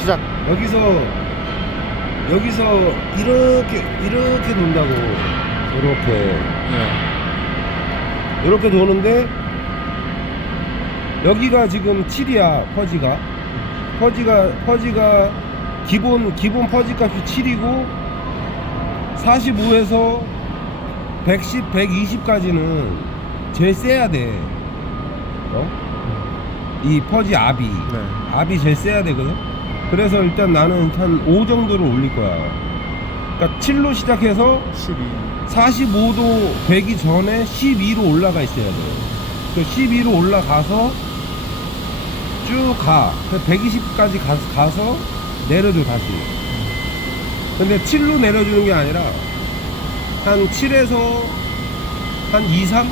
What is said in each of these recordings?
시작. 여기서 여기서 이렇게 이렇게 돈다고 이렇게 네. 이렇게 도는데 여기가 지금 7이야 퍼지가 퍼지가 퍼지가 기본 기본 퍼지 값이 7이고 45에서 110, 120까지는 제일 세야 돼. 어? 이 퍼지 압이 네. 압이 제일 세야 되거든. 그래서 일단 나는 한 5 정도를 올릴 거야. 그러니까 7로 시작해서 12. 45도 되기 전에 12로 올라가 있어야 돼. 그 12로 올라가서 쭉 가. 120까지 가, 가서 내려줘 다시. 근데 7로 내려주는 게 아니라 한 7에서 한 2, 3?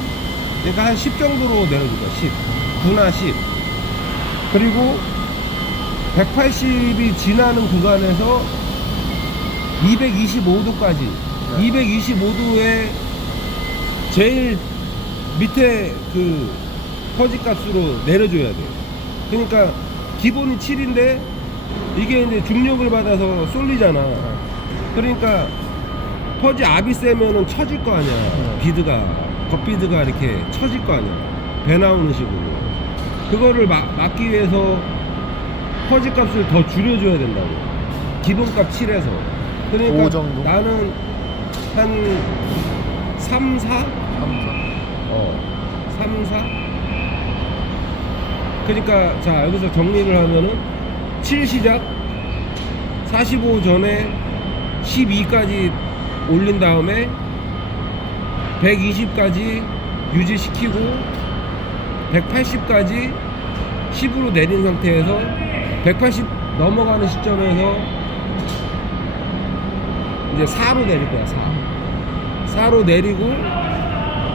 그러니까 한 10 정도로 내려줄 거야. 10. 9나 10. 그리고 180이 지나는 구간에서 225도까지 네. 225도에 제일 밑에 그 퍼지 값으로 내려줘야 돼요. 그러니까 기본이 7인데 이게 이제 중력을 받아서 쏠리잖아. 그러니까 퍼지 압이 세면은 처질 거 아니야. 네. 비드가 겉비드가 이렇게 처질 거 아니야. 배 나오는 식으로. 그거를 막, 막기 위해서 퍼지 값을 더 줄여줘야 된다고. 기본값 7에서. 그러니까 오 정도? 나는 한 3, 4? 3, 어, 3, 4? 그러니까 자 여기서 정리를 하면은 7 시작 45 전에 12까지 올린 다음에 120까지 유지시키고 180까지 10으로 내린 상태에서 180 넘어가는 시점에서 이제 4로 내릴 거야 4 4로 내리고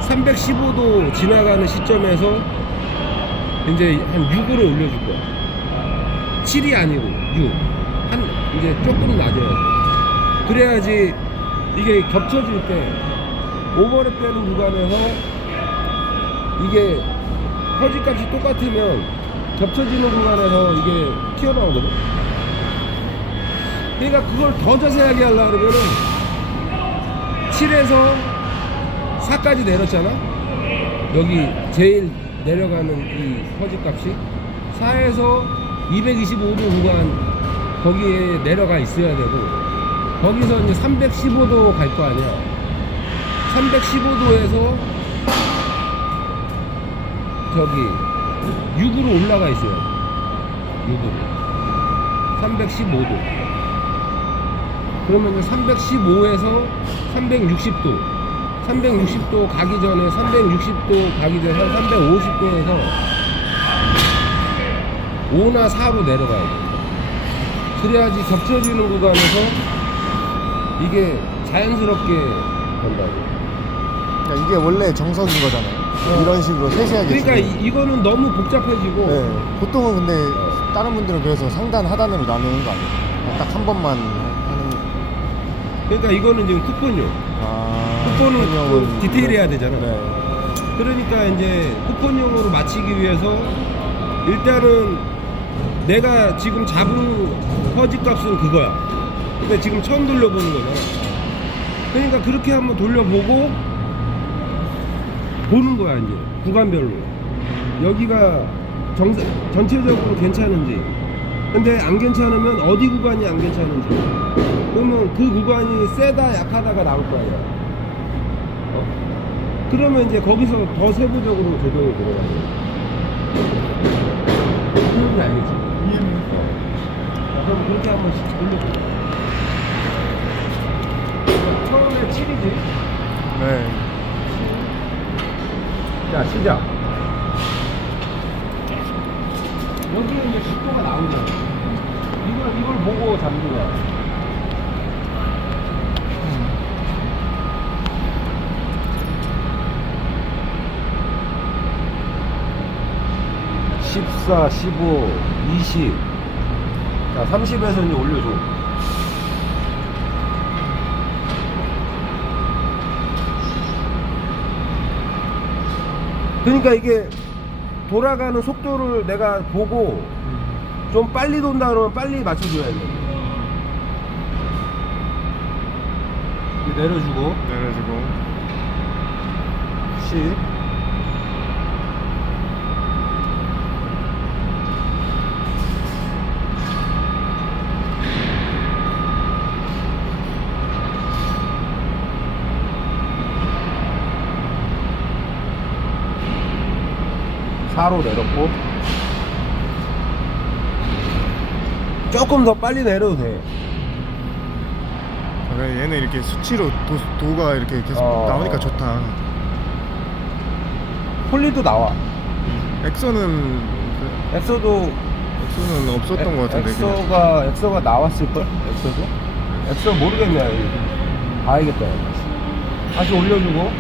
315도 지나가는 시점에서 이제 한 6으로 올려줄 거야. 7이 아니고 6한 이제 조금 낮아야 돼 그래야지 이게 겹쳐질 때 오버랩 되는 구간에서 이게 퍼지 값이 똑같으면 겹쳐지는 구간에서 이게 튀어나오거든 그러니까 그걸 더 자세하게 하려고 그러면은 7에서 4까지 내렸잖아? 여기 제일 내려가는 이 퍼지 값이? 4에서 225도 구간 거기에 내려가 있어야 되고 거기서 이제 315도 갈 거 아니야. 315도에서 저기 6으로 올라가 있어요. 6으로. 315도. 그러면 이제 315에서 360도. 360도 가기 전에 360도 가기 전에 한 350도에서 5나 4로 내려가야 돼 그래야지 겹쳐지는 구간에서 이게 자연스럽게 된다고. 그러니까 이게 원래 정석인 거잖아요. 어. 이런 식으로 세세하게. 그러니까 치는. 이, 이거는 너무 복잡해지고 네. 보통은 근데 다른 분들은 그래서 상단 하단으로 나누는 거 아니에요? 딱 한 번만 하는. 그러니까 이거는 지금 쿠폰용 아. 쿠폰은 또 디테일해야 되잖아. 네. 그러니까 이제 쿠폰용으로 맞추기 위해서 일단은 내가 지금 잡은 퍼지 값은 그거야. 근데 지금 처음 돌려보는 거잖아. 그러니까 그렇게 한번 돌려보고 보는 거야 이제 구간별로. 여기가 정 전체적으로 괜찮은지. 근데 안 괜찮으면 어디 구간이 안 괜찮은지. 그러면 그 구간이 세다 약하다가 나올 거 아니야. 어? 그러면 이제 거기서 더 세부적으로 조정이 들어가는 거야. 그런지 알겠지? 자, 그럼 그렇게 한 번씩 돌려보자. 처음에 7이지? 네. 자, 시작. 여기에 이제 10도가 나오잖아. 이걸, 이걸 보고 잡는 거야. (14, 15, 20) 자, 30에서 이제 올려줘. 그러니까 이게 돌아가는 속도를 내가 보고 좀 빨리 돈다 그러면 빨리 맞춰줘야 돼. 내려주고. 내려주고. 10 4로 내렸고 조금 더 빨리 내려도 돼. 아, 그래, 얘는 이렇게 수치로 도, 도가 이렇게 계속 어. 나오니까 좋다 폴리도 나와. 엑소는 그- 엑소도 엑소는 없었던 것 같은데. 엑소가 엑소가 나왔을 걸? 엑소도? 엑소 모르겠네. 봐야겠다. 다시 올려주고.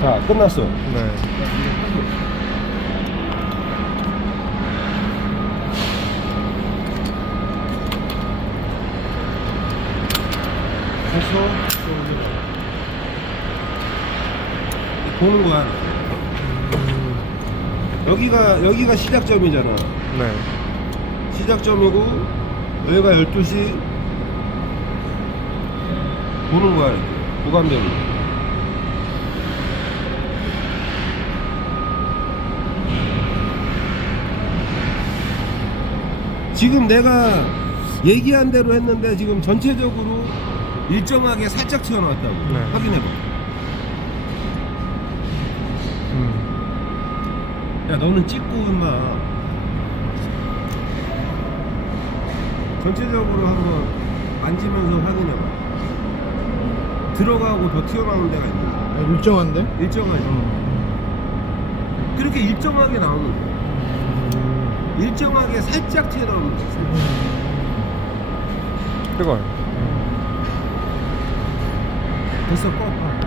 자, 끝났어. 네. 됐어. 보는 거야. 여기가 여기가 시작점이잖아. 네. 시작점이고 여기가 12시 보는 거야. 구간대로. 지금 내가 얘기한 대로 했는데 지금 전체적으로 일정하게 살짝 튀어나왔다고 네. 확인해봐. 음. 야 너는 찍고 임마 전체적으로 한번 만지면서 확인해봐 들어가고 더 튀어나오는 데가 있는 일정한데? 일정하지 그렇게 일정하게 나오는 거야 일정하게 살짝 튀어나오는 살짝. 그걸 됐어 꺼 꺼.